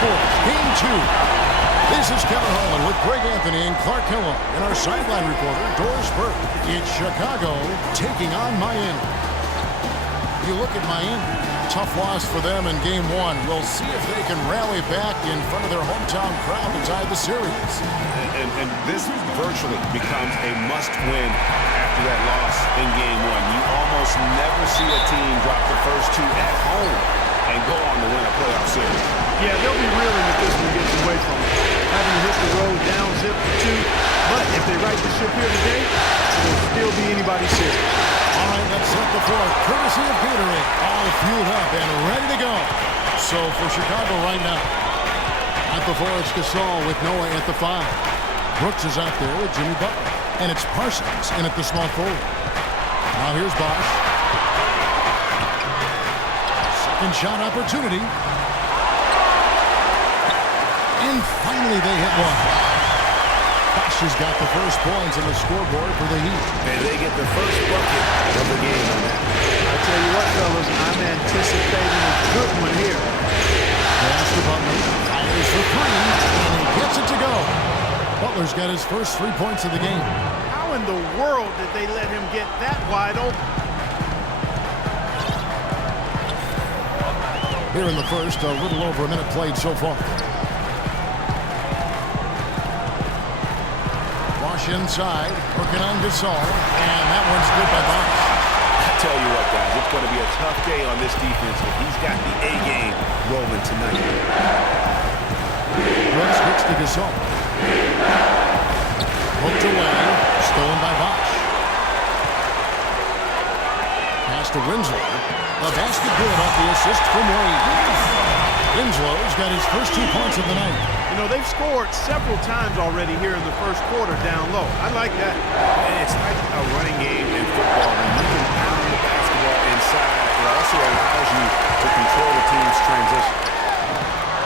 scores game 2. This is Kevin Holland with Greg Anthony and Clark Kellogg and our sideline reporter, Doris Burke. It's Chicago taking on Miami. You look at Miami, tough loss for them in game 1. We'll see if they can rally back in front of their hometown crowd to tie the series. And this virtually becomes a must-win after that loss in game 1. You almost never see a team drop the first 2 at home and go on to win a playoff series. Yeah, they'll be reeling if this one gets away from them. Having to hit the road down zip for 2. But if they right the ship here today, it'll still be anybody's series. All right, let's set the floor. Courtesy of Gatorade. All fueled up and ready to go. So for Chicago right now, at the 4, it's Gasol with Noah at the 5. Brooks is out there with Jimmy Butler. And it's Parsons in at the small forward. Now here's Bosch. Second shot opportunity. And finally they hit one. Bosch has got the first points on the scoreboard for the Heat. And they get the first bucket of the game on that. I tell you what, fellas, I'm anticipating a good one here. Pass to Butler. Fires for 3, and he gets it to go. Butler's got his first 3 points of the game. How in the world did they let him get that wide open? Here in the first, a little over a minute played so far. Wash inside, working on Gasol, and that one's good by Bosch. I tell you what, guys, it's going to be a tough day on this defense, but he's got the A game rolling tonight. Brooks gets to Gasol. Hooked away, stolen by Bosch. Pass to Winslow. The basket good off the assist from Wade. Winslow's got his first 2 points of the night. You know, they've scored several times already here in the first quarter down low. I like that. And it's like a running game in football. When you can pound the basketball inside, it also allows you to control the team's transition.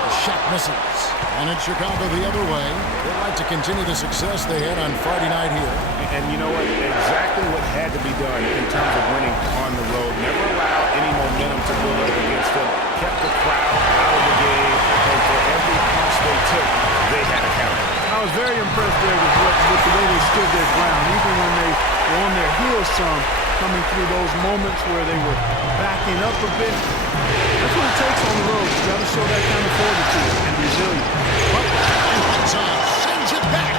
The shot misses. And in Chicago the other way. They'd like to continue the success they had on Friday night here. And you know what? Exactly what had to be done in terms of winning on the road. Never allowed any momentum to build up against them. Kept the crowd out of the game. And for every punch they took, they had a counter. I was very impressed there with the way they stood their ground, even when they were on their heels some, coming through those moments where they were backing up a bit. That's what it takes on the road. You got to show that kind of fortitude and resilience. Sends it back.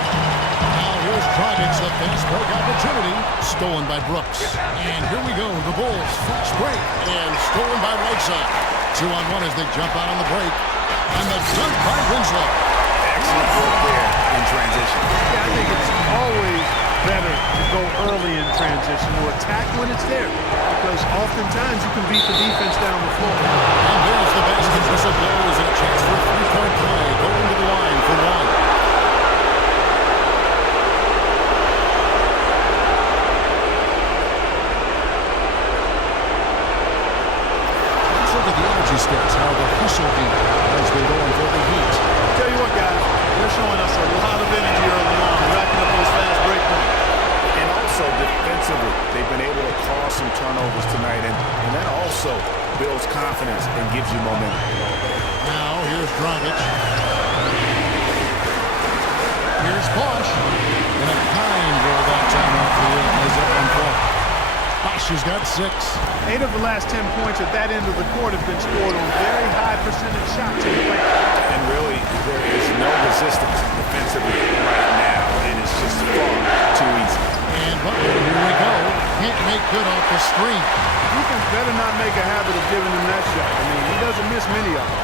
Now here's Dragic, the fast break opportunity. Stolen by Brooks. And here we go. The Bulls fast break. And stolen by Whiteside. 2-on-1 as they jump out on the break. And the dunk by Winslow. Excellent work there in transition. Yeah, I think it's always better to go early in transition or attack when it's there, because oftentimes you can beat the defense down the floor. And there's the basket whistle blows and a chance for a 3-point play. Going to the line for 1. Let's look at the energy stats, how the hustle beat has been going for the Heat. Tell you what, guys, they're showing us a lot of energy early on, racking up those fast break points. And also defensively, they've been able to cause some turnovers tonight, and that also builds confidence and gives you momentum. Now here's Dragic. Here's Bosch. And a kind roll that time off the rim as up on 4. Bosch has got 6. 8 of the last 10 points at that end of the court have been scored on very high percentage shots in the paint. And really, there is no resistance defensively right now, and it's just far too easy. And Butler, here we go. Can't make good off the screen. Defense better not make a habit of giving him that shot. I mean, he doesn't miss many of them.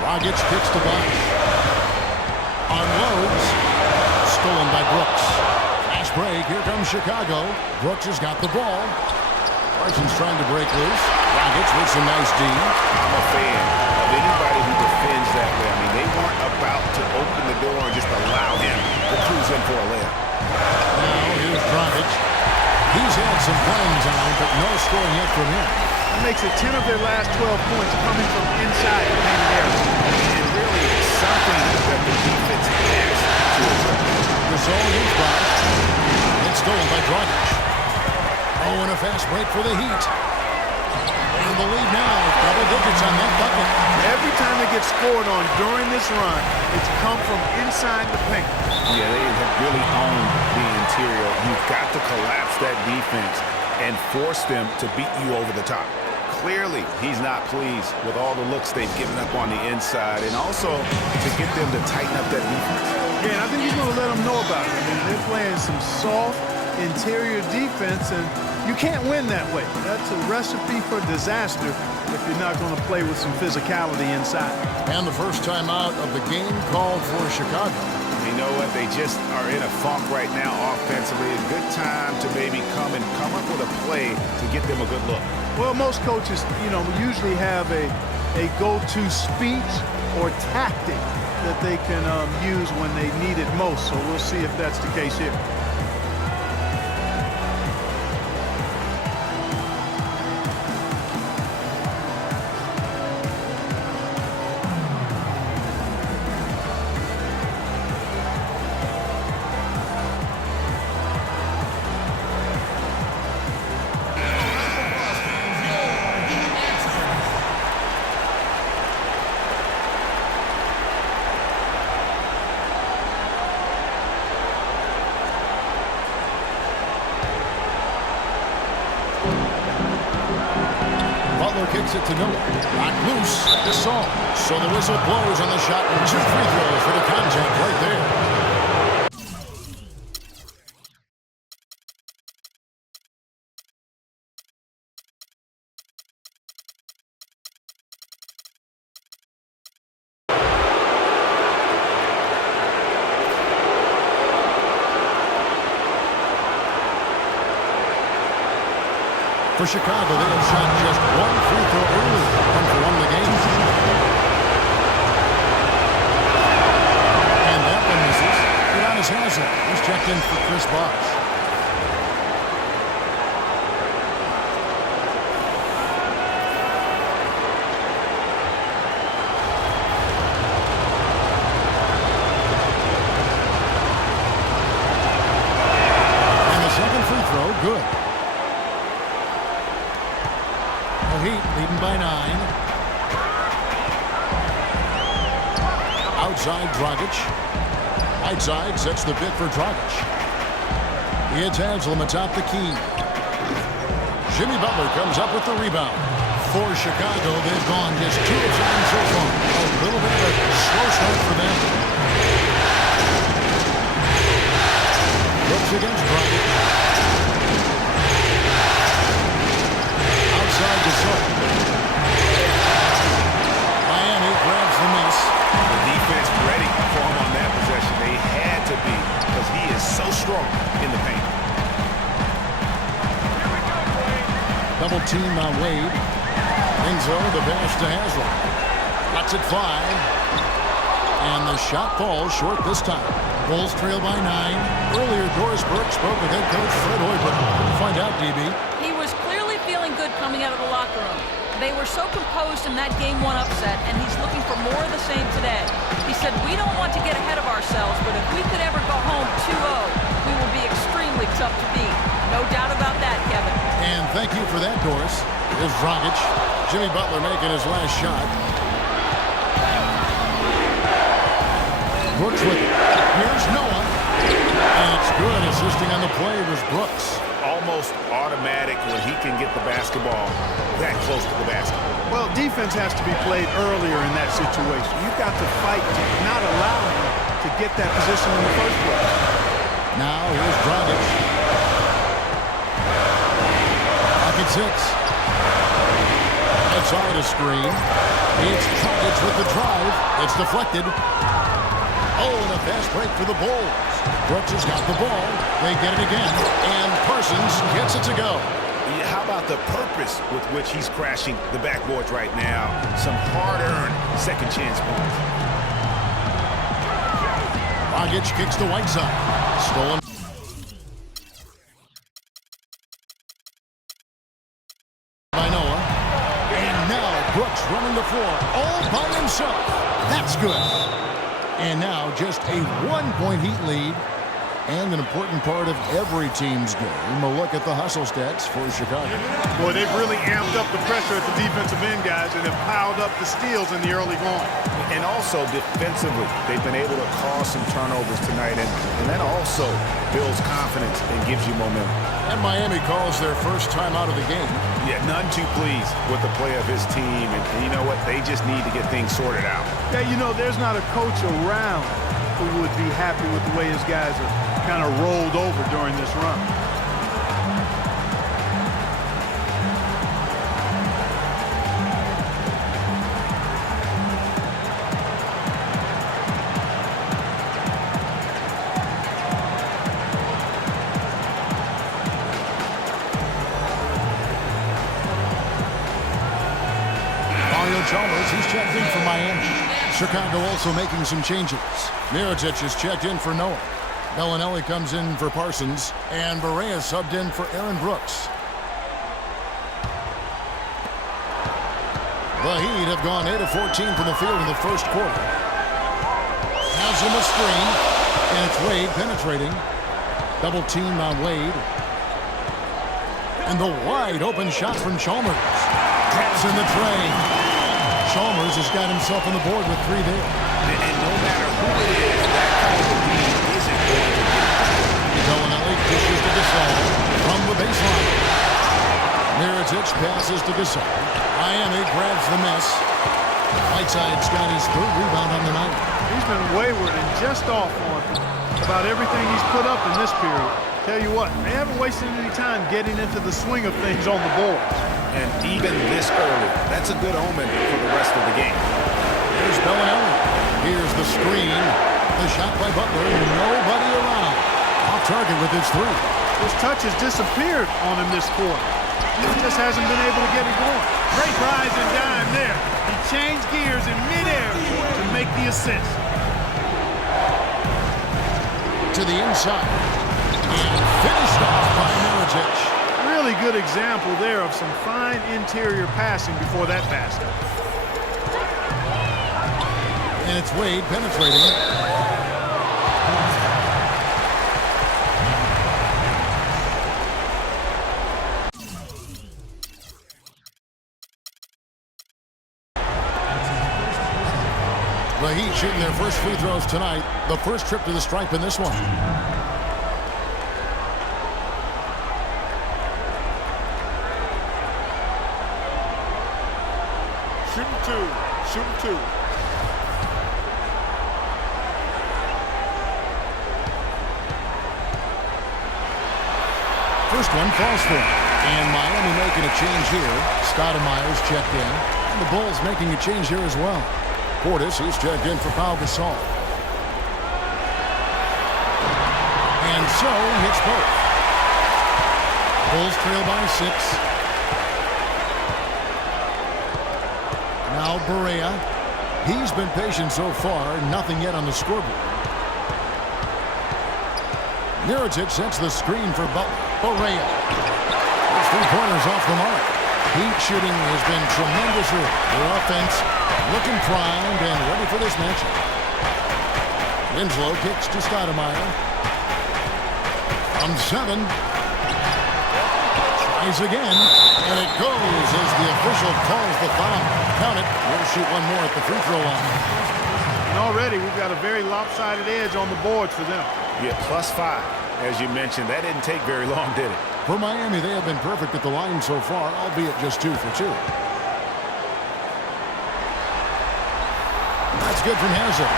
Dragic kicks to Bosch. Unloads. Stolen by Brooks. Fast break. Here comes Chicago. Brooks has got the ball. Parsons trying to break loose. Dragic with some nice D. I'm a fan of anybody who defends that way. I mean, they weren't about to open the door and just allow him to cruise in for a layup. Now here's Dragic. He's had some playing time, but no scoring yet from him. That makes it 10 of their last 12 points coming from inside the painted area. And really something that the defense has to address. Gasol against Bosch. It's stolen by Dragic. Oh, and a fast break for the Heat. And the lead now. Double digits on that bucket. Every time they get scored on during this run, it's come from inside the paint. Yeah, they have really owned the interior. You've got to collapse that defense and force them to beat you over the top. Clearly, he's not pleased with all the looks they've given up on the inside, and also to get them to tighten up that defense. Yeah, and I think he's going to let them know about it. I mean, they're playing some soft interior defense, and you can't win that way. That's a recipe for disaster if you're not going to play with some physicality inside. And the first time out of the game called for Chicago. You know what? They just are in a funk right now offensively. A good time to maybe come up with a play to get them a good look. Well, most coaches, usually have a go-to speech or tactic that they can use when they need it most. So we'll see if that's the case here. Kicks it to Noah. Not loose. Gasol. So the whistle blows on the shot, and 2 free throws for the contact right there. For Chicago, they have shot just 1 free throw early and won the game. And that one misses. Giannis has it. He's checked in for Chris Bosh. And the second free throw, good. Heat leading by 9. Outside Dragic. Right side sets the bit for Dragic. It's Haslam atop the key. Jimmy Butler comes up with the rebound. For Chicago, they've gone just 2 of 7 so far. A little bit of a slow start for them. Looks against Dragic. Outside Gasol. Miami grabs the miss. The defense ready for him on that possession. They had to be, because he is so strong in the paint. Double team on Wade. Enzo, the pass to Haslam. Lets it fly. And the shot falls short this time. Bulls trail by 9. Earlier, Doris Burke spoke with head coach Fred Hoiberg. We'll find out, DB. He was clearly feeling good coming out of the locker room. They were so composed in that Game 1 upset, and he's looking for more of the same today. He said, we don't want to get ahead of ourselves, but if we could ever go home 2-0, we will be extremely tough to beat. No doubt about that, Kevin. And thank you for that, Doris. Here's Dragic. Jimmy Butler making his last shot. Brooks with it. Here's Noah. And it's good. Assisting on the play was Brooks. Almost automatic when he can get the basketball that close to the basket. Well, defense has to be played earlier in that situation. You've got to fight to not allow him to get that position in the first place. Now here's Dragic. Pocket 6. Outside a screen. It's Dragic with the drive. It's deflected. Oh, and a fast break for the Bulls. Brooks has got the ball. They get it again. And Parsons gets it to go. Yeah, how about the purpose with which he's crashing the backboards right now? Some hard-earned second chance points. Dragic kicks to Whiteside. Stolen. By Noah. And now Brooks running the floor all by himself. That's good. And now just a 1-point Heat lead And an important part of every team's game, a look at the hustle stats for Chicago. Boy, they've really amped up the pressure at the defensive end, guys, and have piled up the steals in the early going. And also defensively, they've been able to cause some turnovers tonight, and that also builds confidence and gives you momentum. And Miami calls their first time out of the game. Yeah, none too pleased with the play of his team, and you know what? They just need to get things sorted out. Yeah, you know, there's not a coach around who would be happy with the way his guys are kind of rolled over during this run. Chalmers, he's checked in for Miami. Chicago also making some changes. Mirotic is checked in for Noah. Bellinelli comes in for Parsons, and Barea subbed in for Aaron Brooks. The Heat have gone 8 of 14 from the field in the first quarter. Has him a screen, and it's Wade penetrating. Double team on Wade. And the wide open shot from Chalmers. Drops in the tray. Chalmers has got himself on the board with 3 there. And no matter who it is, that kind of lead isn't going to get. Bellinelli dishes to Gasol from the baseline. Mirotic passes to Gasol. Miami grabs the miss. Whiteside's got his 3rd rebound on the night. He's been wayward and just off on about everything he's put up in this period. Tell you what, they haven't wasted any time getting into the swing of things on the boards. And even this early, that's a good omen for the rest of the game. Here's Bellinelli. Here's the screen. The shot by Butler. Nobody around. Off target with his 3. His touch has disappeared on him this quarter. He just hasn't been able to get it going. Great rise and dime there. He changed gears in midair to make the assist. To the inside. And finished off by Mirotic. Really good example there of some fine interior passing before that basket. And it's Wade penetrating. The Heat shooting their first free throws tonight. The first trip to the stripe in this one. Shooting 2. First one falls for him. And Miami making a change here. Stoudemire's checked in. And the Bulls making a change here as well. Portis, he's checked in for Pau Gasol. And so he hits both. Bulls trail by 6. Now Barea. He's been patient so far. Nothing yet on the scoreboard. Mirotic sets the screen for Barea. His 3-pointers off the mark. Heat shooting has been tremendous here. Their offense looking primed and ready for this matchup. Winslow kicks to Stoudemire. From 7. Tries again. And it goes as the official calls the foul. Count it. We'll shoot one more at the free throw line. And already we've got a very lopsided edge on the boards for them. Yeah, +5. As you mentioned, that didn't take very long, did it? For Miami, they have been perfect at the line so far, albeit just 2 for 2. That's good from Hazard.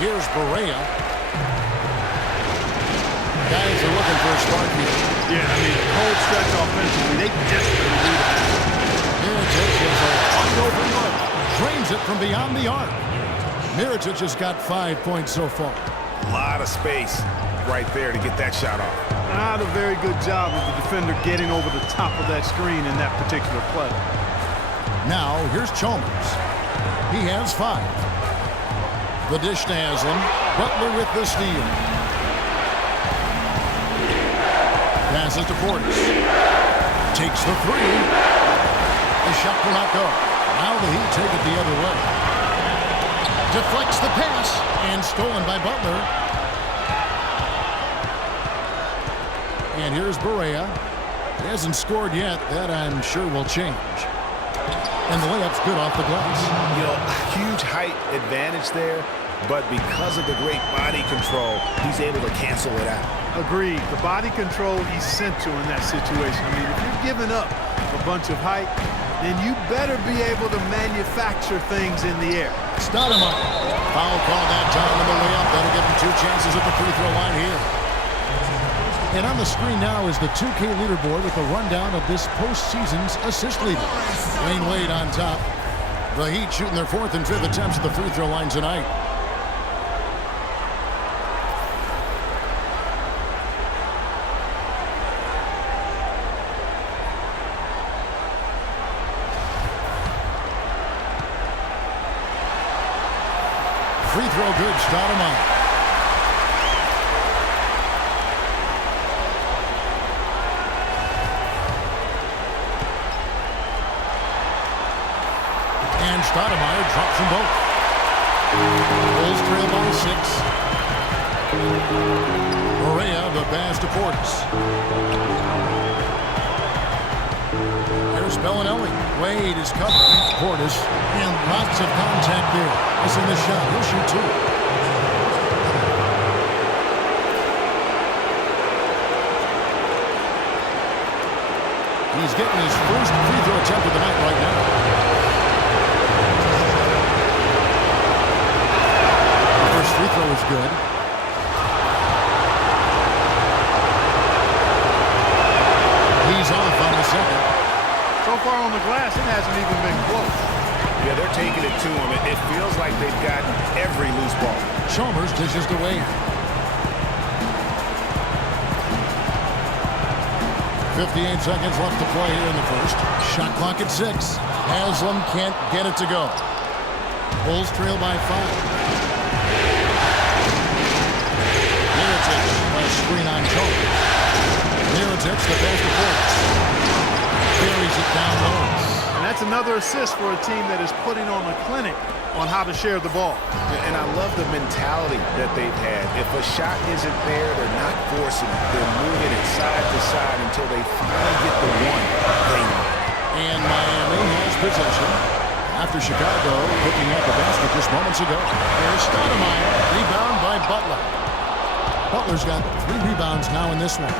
Here's Barea. Guys are looking for a spark here. Yeah, I mean, cold stretch offensively, they desperately need that. Mirotic is a wide open look. Drains it from beyond the arc. Mirotic has got 5 points so far. A lot of space right there to get that shot off. Not a very good job of the defender getting over the top of that screen in that particular play. Now, here's Chalmers. He has 5. The dish to Haslam. Butler with the steal. Passes to Portis. Takes the 3. The shot will not go. Now the Heat take it the other way. Deflects the pass and stolen by Butler. And here's Barea. He hasn't scored yet. That, I'm sure, will change. And the layup's good off the glass. You know, huge height advantage there, but because of the great body control, he's able to cancel it out. Agreed. The body control essential in that situation. I mean, if you're giving up a bunch of height, then you better be able to manufacture things in the air. Stoudemire. Foul call that time on the way up. That'll give him 2 chances at the free throw line here. And on the screen now is the 2K leaderboard with a rundown of this postseason's assist leader. Wayne Wade on top. The Heat shooting their 4th and 5th attempts at the free throw line tonight. Free throw good, Stoudemire. And Stoudemire drops them both. Bulls trail by 6. Barea, the pass to Portis. Here's Bellinelli. Wade is covering Portis. And lots of contact there. Missing the shot. He'll shoot 2. He's getting his first free throw attempt of the night right now. The first free throw is good. He's off on the second. So far on the glass, it hasn't even been close. Yeah, they're taking it to him. It feels like they've gotten every loose ball. Chalmers dishes to Wade. 58 seconds left to play here in the first. Shot clock at 6. Haslam can't get it to go. Bulls trail by 5. Mirotic, a screen on Chalmers. Mirotic, the pass to Portis. Carries it down low. And that's another assist for a team that is putting on a clinic on how to share the ball. And I love the mentality that they've had. If a shot isn't there, they're not forcing it. They're moving it side to side until they finally get the one they need. And Miami has possession after Chicago picking up a basket just moments ago. There's Stoudemire. Rebound by Butler. Butler's got 3 rebounds now in this one.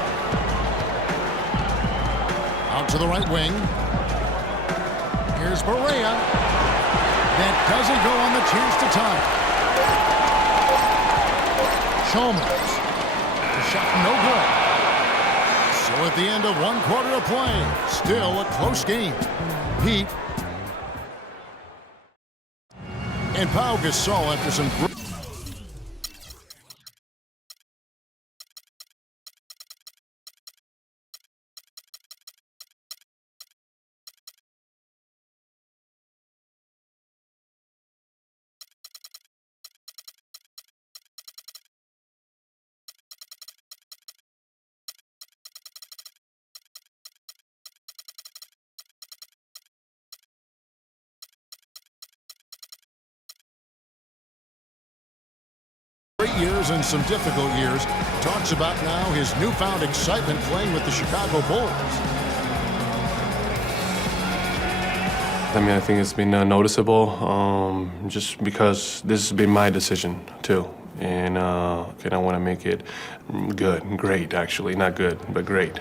Out to the right wing. Here's Barea. That doesn't go on the chance to tie. Chalmers. The shot no good. So at the end of 1 quarter of play, still a close game. Heat. And Pau Gasol after some great. Great years and some difficult years. Talks about now his newfound excitement playing with the Chicago Bulls. I mean, I think it's been noticeable just because this has been my decision too. And I want to make it good, great actually, not good, but great.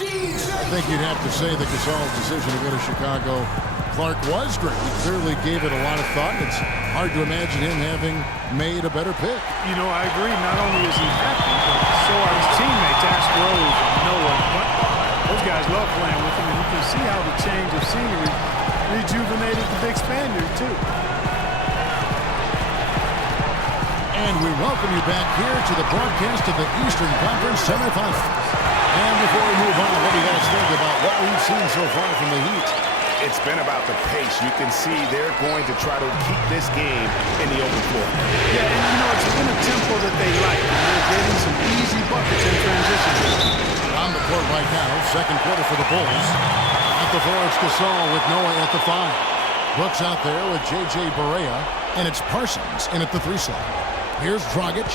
I think you'd have to say that Gasol's decision to go to Chicago, Clark, was great. He clearly gave it a lot of thought. It's hard to imagine him having made a better pick. You know, I agree. Not only is he happy, but so are his teammates, Ash Rose and Noah. But those guys love playing with him, and you can see how the change of scenery rejuvenated the big Spaniard, too. And we welcome you back here to the broadcast of the Eastern Conference semifinals. And before we move on, what do you guys think about what we've seen so far from the Heat? It's been about the pace. You can see they're going to try to keep this game in the open floor. Yeah, and you know, it's been a tempo that they like. And they're getting some easy buckets in transition. On the court right now, second quarter for the Bulls. At the 4, it's Gasol with Noah at the 5. Brooks out there with J.J. Barea. And it's Parsons in at the 3 slot. Here's Dragic.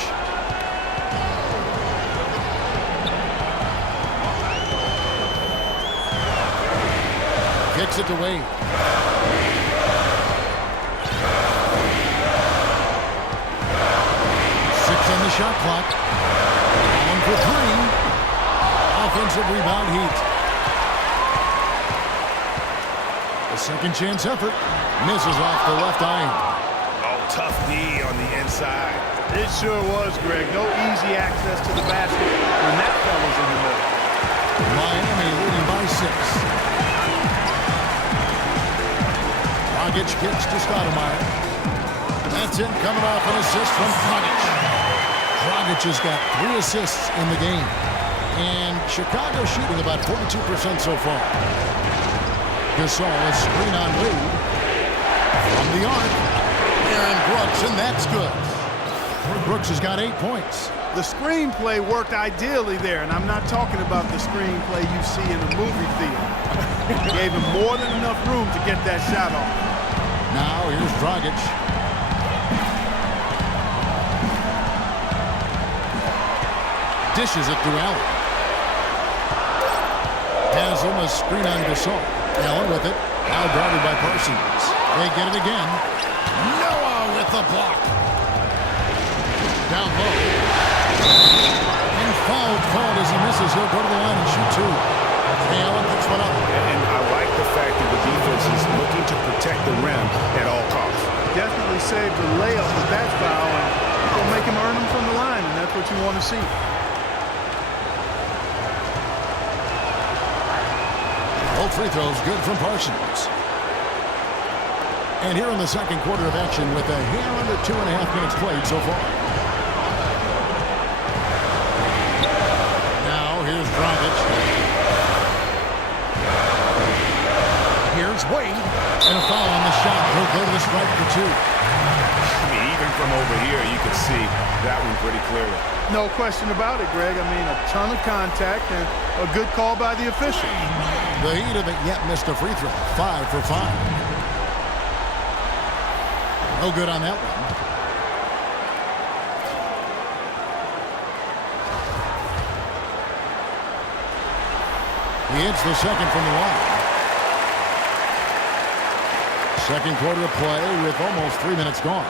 Kicks it to Wade. 6 on the shot clock. One for 3. Offensive rebound Heat. A second chance effort. Misses off the left iron. Oh, tough D on the inside. It sure was, Greg. No easy access to the basket when that fella's in the middle. Miami leading by 6. Dragic kicks to Stoudemire. That's it, coming off an assist from Dragic. Dragic has got 3 assists in the game. And Chicago shooting about 42% so far. Gasol is screen on Wade. From the arc. Aaron Brooks, and that's good. Brooks has got 8 points. The screenplay worked ideally there, and I'm not talking about the screenplay you see in a movie theater. Gave him more than enough room to get that shot off. Now here's Dragic. Dishes it to Allen. Has him a screen on Gasol. Allen with it. Now guarded by Parsons. They get it again. Noah with the block. Down low. And foul called as he misses. He'll go to the line and shoot 2. Allen picks one up. And I like the fact that the defense is looking to protect the rim at all costs. Definitely saved the layup with that foul, and it'll make him earn them from the line, and that's what you want to see. Both free throws good from Parsons. And here in the second quarter of action with a hair under 2.5 minutes played so far. Now here's Dragic. Here's Wade. And a foul on the shot. He'll go to the stripe for 2. I mean, even from over here, you can see that one pretty clearly. No question about it, Greg. I mean, a ton of contact and a good call by the official. The Heat haven't yet missed a free throw. 5 for 5. No good on that one. He hits the second from the line. Second quarter of play with almost 3 minutes gone.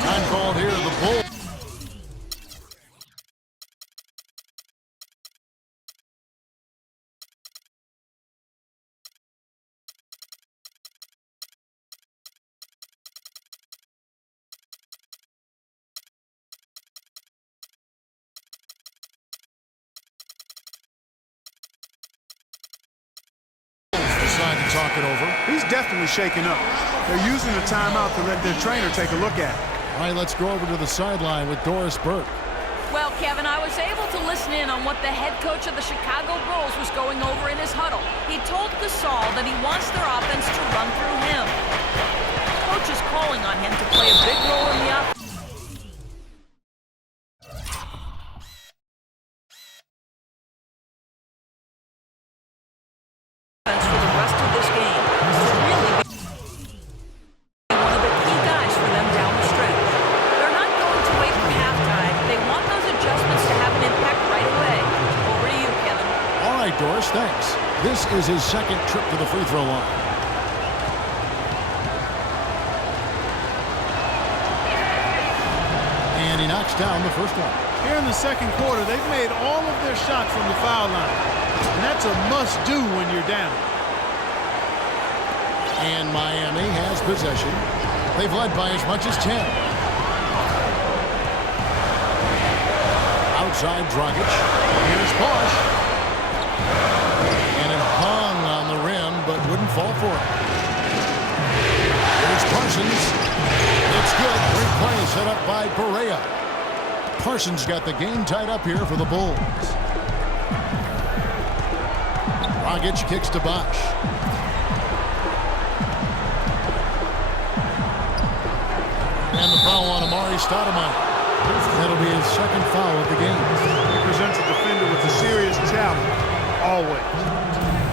Time called here, the Bulls. Decide to talk it over. He's definitely shaken up. They're using the timeout to let their trainer take a look at it. All right, let's go over to the sideline with Doris Burke. Well, Kevin, I was able to listen in on what the head coach of the Chicago Bulls was going over in his huddle. He told Gasol that he wants their offense to run through him. Coach is calling on him to play a big role in the offense. For the rest of this game. This is really one of the key guys for them down the stretch. They're not going to wait for halftime. They want those adjustments to have an impact right away. Over to you, Kevin. All right, Doris, thanks. This is his second trip to the free throw line. And he knocks down the first one. Here in the second quarter, they've made all of their shots from the foul line. And that's a must-do when you're down. And Miami has possession. They've led by as much as 10. Outside Dragic. Here's Bosch. And it hung on the rim, but wouldn't fall for it. Here's Parsons. It's good. Great play set up by Perea. Parsons got the game tied up here for the Bulls. Dragic kicks to Bosch. And the foul on Amari Stoudemire. That'll be his second foul of the game. He presents a defender with a serious challenge, always.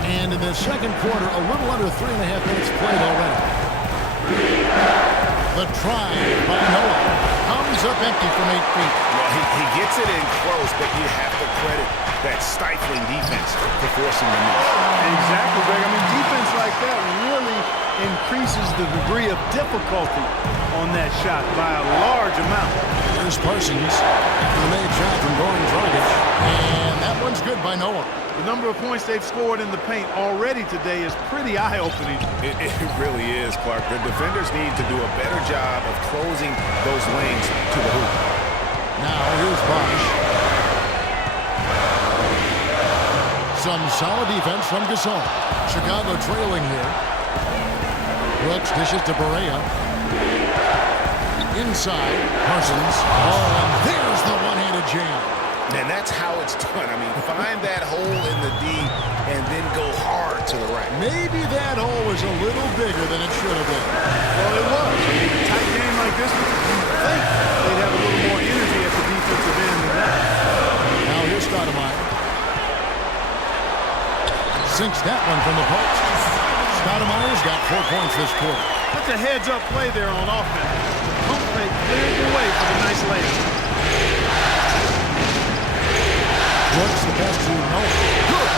And in the second quarter, a little under 3.5 minutes played already. The try by Noah. lays up empty from 8 feet. Well, he gets it in close, but you have to credit that stifling defense for forcing the miss. Exactly, Greg. I mean, defense like that really increases the degree of difficulty on that shot by a large amount. Here's Parsons after the made shot from Goran Dragic, and that one's good by Noah. The number of points they've scored in the paint already today is pretty eye-opening. It really is, Clark. The defenders need to do a better job of closing those lanes to the hoop. Now here's Bosch. Some solid defense from Gasol. Chicago trailing here. Brooks dishes to Barea. Inside, Parsons. Oh, and there's the one-handed jam. And that's how it's done. I mean, find that hole in the D and then go hard to the right. Maybe that hole was a little bigger than it should have been. Well, it was. I mean, a tight game like this, you'd think they'd have a little more energy at the defensive end than that. Now here's Stoudemire. Sinks that one from the post. Stoudemire's got 4 points this quarter. That's a heads-up play there on offense. Pump fake cleared the way for the nice layup. Brooks, the best to Noah. Good.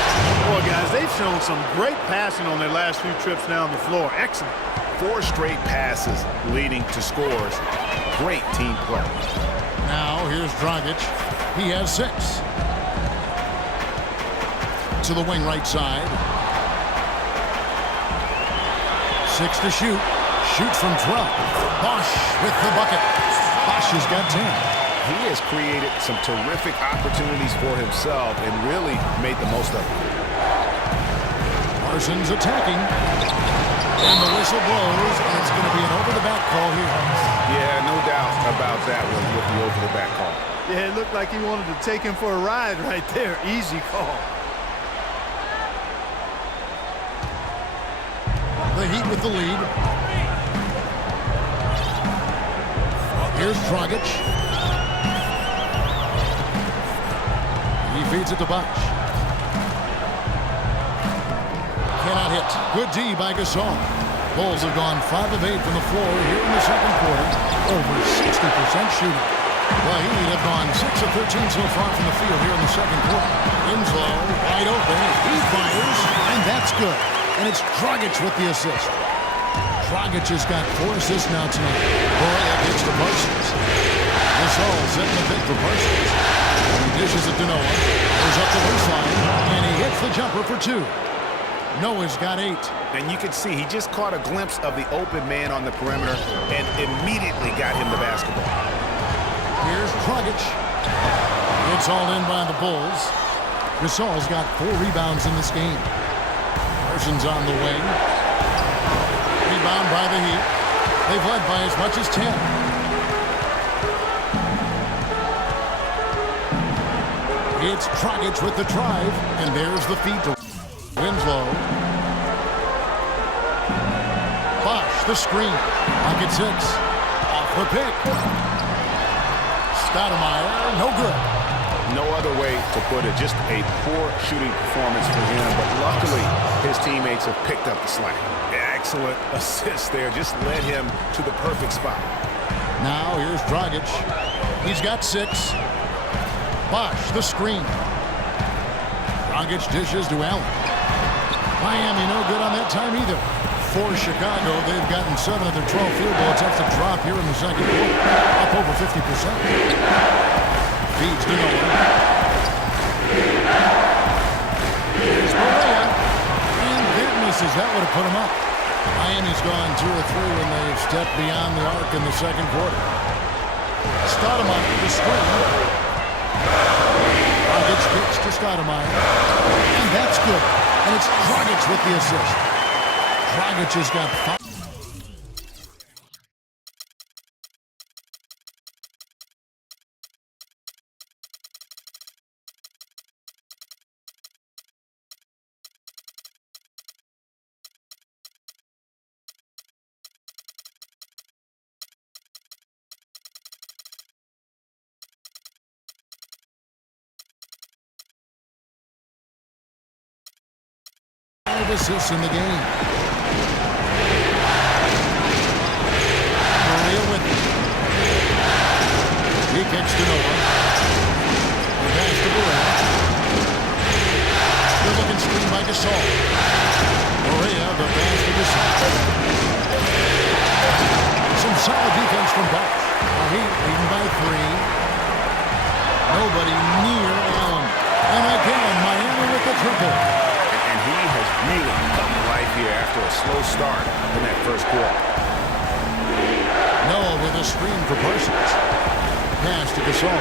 Boy, guys, they've shown some great passing on their last few trips down the floor. Excellent. 4 straight passes leading to scores. Great team play. Now here's Dragic. He has 6. To the wing right side. 6 to shoot. Shoots from 12. Bosch with the bucket. Bosch has got 10. He has created some terrific opportunities for himself and really made the most of it. Parsons attacking. And the whistle blows, and it's going to be an over-the-back call here. Yeah, no doubt about that one with the over-the-back call. Yeah, it looked like he wanted to take him for a ride right there. Easy call. The Heat with the lead. Here's Dragic. He feeds it to Bosch. Cannot hit. Good D by Gasol. Bulls have gone 5 of 8 from the floor here in the second quarter. Over 60% shooting. The Heat have gone 6 of 13 so far from the field here in the second quarter. Winslow wide open. He fires, and that's good. And it's Dragic with the assist. Dragic has got 4 assists now tonight. Barea gets to Parsons. Gasol setting the pick for Parsons. He dishes it to Noah. Goes up the baseline, and he hits the jumper for 2. Noah's got 8. And you can see he just caught a glimpse of the open man on the perimeter and immediately got him the basketball. Here's Dragic. It's all in by the Bulls. Gasol's got 4 rebounds in this game. Parsons on the wing. Rebound by the Heat. They've led by as much as 10. It's Dragic with the drive, and there's the feed to Winslow. Bosch, the screen. Pocket 6. Off the pick. Stoudemire, no good. No other way to put it. Just a poor shooting performance for him, but luckily his teammates have picked up the slack. Excellent assist there. Just led him to the perfect spot. Now here's Dragic. He's got 6. Bosch, the screen. Dragic dishes to Allen. Miami no good on that time either. For Chicago, they've gotten 7 of their 12 field goal attempts to drop here in the second quarter. Up over 50%. Feeds to Noah. Here's Barea. And that misses. That would have put him up. Miami's gone 2 or 3 when they've stepped beyond the arc in the second quarter. Stoudemire, the screen. Dragic kicks to Stoudemire. And that's good. And it's Dragic with the assist. Dragic has got 5. Assists in the game. Barea with it. kicks to Noah. The pass to Burrell. Good looking screen by Gasol. Correa, the pass to Gasol. Some solid defense from Bucks. Heat leading by 3. Nobody near Allen. And again, Miami with the triple. And he has really come to life here after a slow start in that first quarter. Noah with a screen for Parsons. Pass to Gasol.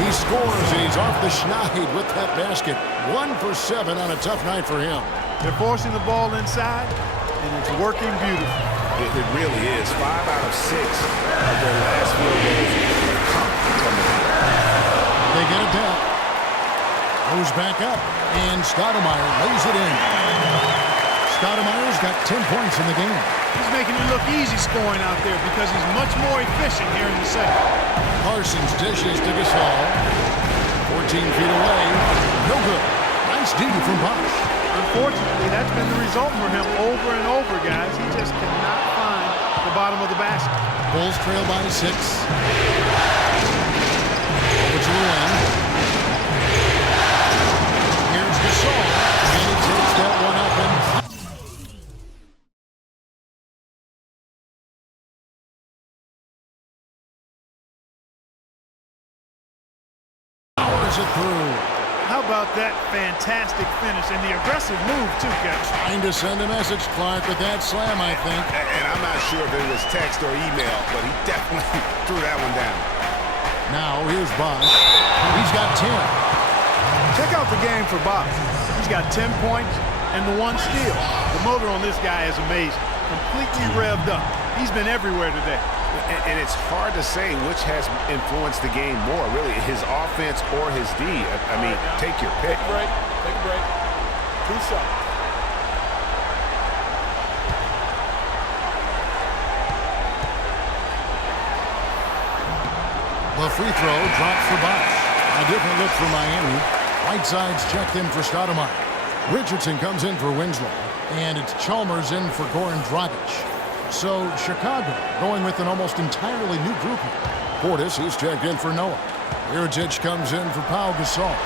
He scores. He's off the schneid with that basket. 1 for 7 on a tough night for him. They're forcing the ball inside, and it's working beautifully. It really is. 5 out of 6 of their last field goals come from the field. They get it back. Goes back up, and Stoudemire lays it in. Stoudemire's got 10 points in the game. He's making it look easy scoring out there because he's much more efficient here in the second. Parsons dishes to Gasol. 14 feet away. No good. Nice D from Bosh. Unfortunately, that's been the result for him over and over, guys. He just cannot find the bottom of the basket. Bulls trail by 6. Over to the wing. Here's Gasol. And he takes that one up and powers it through. How about that fantastic finish and the aggressive move, too, Kevin? Trying to send a message, Clark, with that slam, I think. And I'm not sure if it was text or email, but he definitely threw that one down. Now, here's Bosh. He's got 10. Check out the game for Bosh. He's got 10 points and the 1 steal. The motor on this guy is amazing. Completely revved up. He's been everywhere today. And it's hard to say which has influenced the game more, really, his offense or his D. I mean, take your pick. Take a break. Take a break. 2 shots. The free throw drops for Bosh. A different look for Miami. Whiteside's checked in for Stoudemire. Richardson comes in for Winslow. And it's Chalmers in for Goran Dragic. So Chicago going with an almost entirely new group here. Portis, he's checked in for Noah. Iritic comes in for Pau Gasol.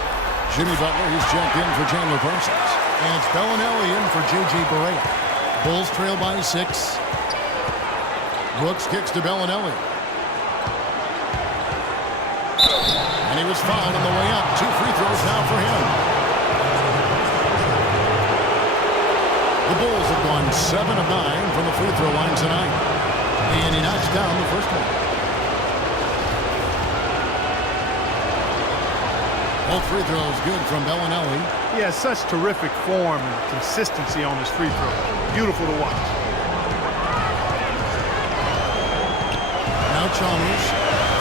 Jimmy Butler, he's checked in for Chandler Parsons. And it's Bellinelli in for J.J. Barea. Bulls trail by 6. Brooks kicks to Bellinelli. And he was fouled on the way up. 2 free throws now for him. The Bulls have gone 7 of 9 from the free throw line tonight. And he knocks down the first one. Both free throws good from Bellinelli. He has such terrific form and consistency on his free throw. Beautiful to watch. Now Chalmers,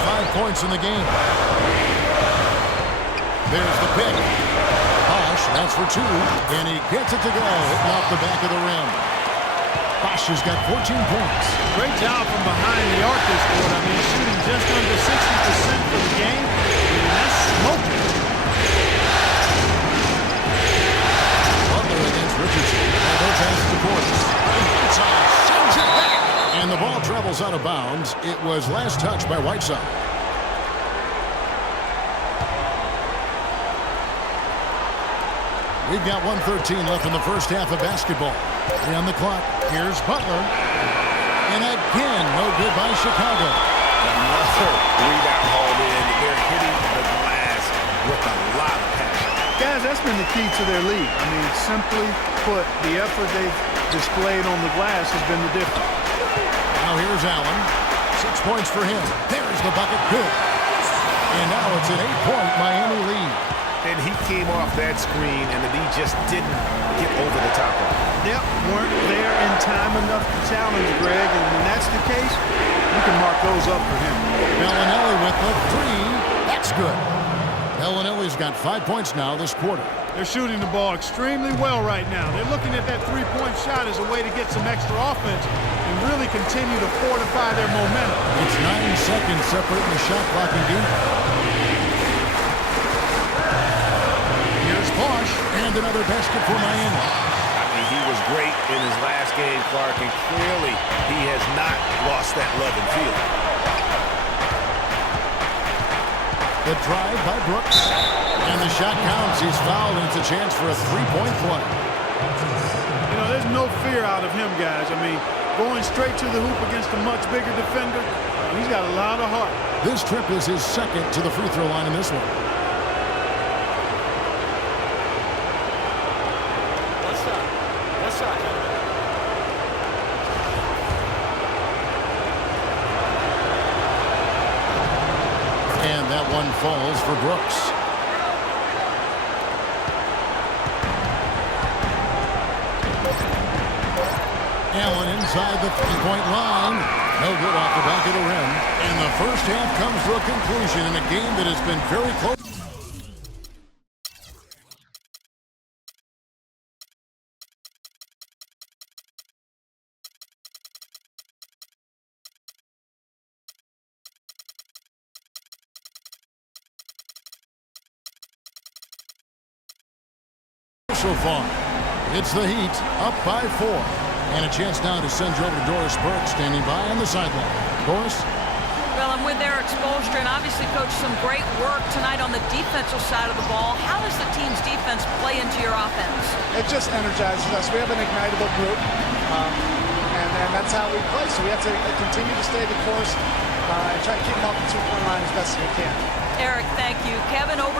5 points in the game. There's the pick. Bosh, that's for 2. And he gets it to go, hitting off the back of the rim. Bosh has got 14 points. Great job from behind the arc this quarter. I mean, shooting just under 60% for the game. And that's smoking. Butler against Richardson. And no pass to Portis. Whiteside sends it back. And the ball travels out of bounds. It was last touched by Whiteside. We've got 1:13 left in the first half of basketball. 3 on the clock. Here's Butler. And again, no good by Chicago. Another rebound hauled in. They're hitting the glass with a lot of passion. Guys, that's been the key to their lead. I mean, simply put, the effort they've displayed on the glass has been the difference. Now here's Allen. 6 points for him. There's the bucket. Good. And now it's an 8-point Miami lead. And he came off that screen, and the D just didn't get over the top of it. Yep, weren't there in time enough to challenge Greg, and when that's the case, you can mark those up for him. Bellinelli with the 3. That's good. Bellinelli's got 5 points now this quarter. They're shooting the ball extremely well right now. They're looking at that 3-point shot as a way to get some extra offense and really continue to fortify their momentum. It's 9 seconds separating the shot clock and game. Here's Bosh, and another basket for Miami. I mean, he was great in his last game, Clark, and clearly he has not lost that love and feeling. The drive by Brooks. And the shot counts. He's fouled, and it's a chance for a three-point play. You know, there's no fear out of him, guys. I mean, going straight to the hoop against a much bigger defender, he's got a lot of heart. This trip is his second to the free throw line in this one. What's up? And that one falls for Brooks. Allen inside the three-point line. No good off the back of the rim. And the first half comes to a conclusion in a game that has been very close. So far, it's the Heat up by 4. And a chance now to send you over to Doris Burke, standing by on the sideline. Doris? Well, I'm with Eric Spoelstra, and obviously, Coach, some great work tonight on the defensive side of the ball. How does the team's defense play into your offense? It just energizes us. We have an ignitable group, and that's how we play. So we have to continue to stay the course and try to keep them off the two-point line as best as we can. Eric, thank you. Kevin, over